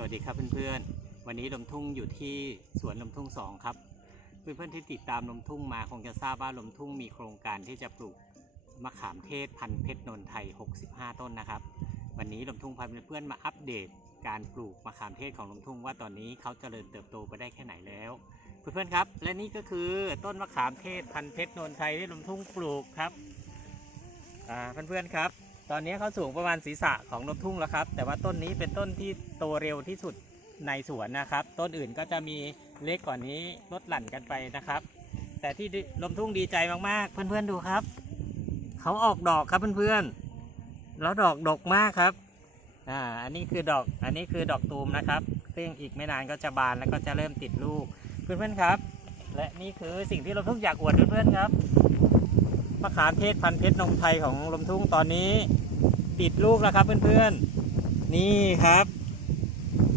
สวัสดีครับเพื่อนๆ วันนี้ลมทุ่งอยู่ที่สวนลมทุ่งสองครับ เพื่อนๆที่ติดตามลมทุ่งมาคงจะทราบว่าลมทุ่งมีโครงการที่จะปลูกมะขามเทศพันธุ์เพชรนนไทย 65 ต้นนะครับ วันนี้ลมทุ่งพาเพื่อนๆมาอัปเดตการปลูกมะขามเทศของลมทุ่งว่าตอนนี้เขาเจริญเติบโตไปได้แค่ไหนแล้ว เพื่อนๆครับ และนี่ก็คือต้นมะขามเทศพันธุ์เพชรนนไทยที่ลมทุ่งปลูกครับเพื่อนๆครับ ตอนนี้เขาสูงประมาณศีรษะของลมทุ่งแล้วครับ แต่ว่าต้นนี้เป็นต้นที่โตเร็วที่สุดในสวนนะครับ ต้นอื่นก็จะมีเล็กกว่านี้ลดหลั่นกันไปนะครับ แต่ที่ลมทุ่งดีใจมากๆ เพื่อนๆดูครับ เขาออกดอกครับเพื่อนๆ แล้วดอกดกมากครับ อ่า อันนี้คือดอก อันนี้คือดอกตูมนะครับ ซึ่งอีกไม่นานก็จะบานแล้วก็จะเริ่มติดลูก เพื่อนๆครับ และนี่คือสิ่งที่ลมทุ่งอยากอวดเพื่อนๆครับ มะขามเทศพันธุ์เพชรนมไทยของลมทุ่งตอนนี้ติดลูกแล้วครับเพื่อนๆ นี่ครับ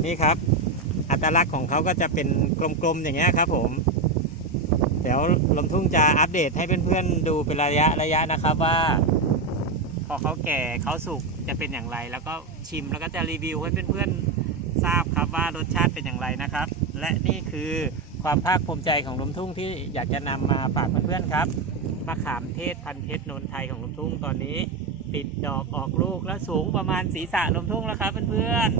นี่ครับ อัตลักษณ์ของเขาก็จะเป็นกลมๆอย่างเงี้ยครับ ผม เดี๋ยวลมทุ่งจะอัปเดตให้เพื่อนๆดูเป็นระยะระยะนะครับว่า พอเขาแก่เขาสุกจะเป็นอย่างไร แล้วก็ชิมแล้วก็จะรีวิวให้เพื่อนๆทราบครับว่ารสชาติเป็นอย่างไรนะครับ และนี่คือความภาคภูมิใจของลมทุ่งที่อยากจะนำมาฝากเพื่อนๆครับะขามเทศพันเพชรนนไทยของลมทุ่งตอนนี้ ติดดอกออกลูกแล้วสูงประมาณศีรษะลมทุ่งแล้วครับเพื่อน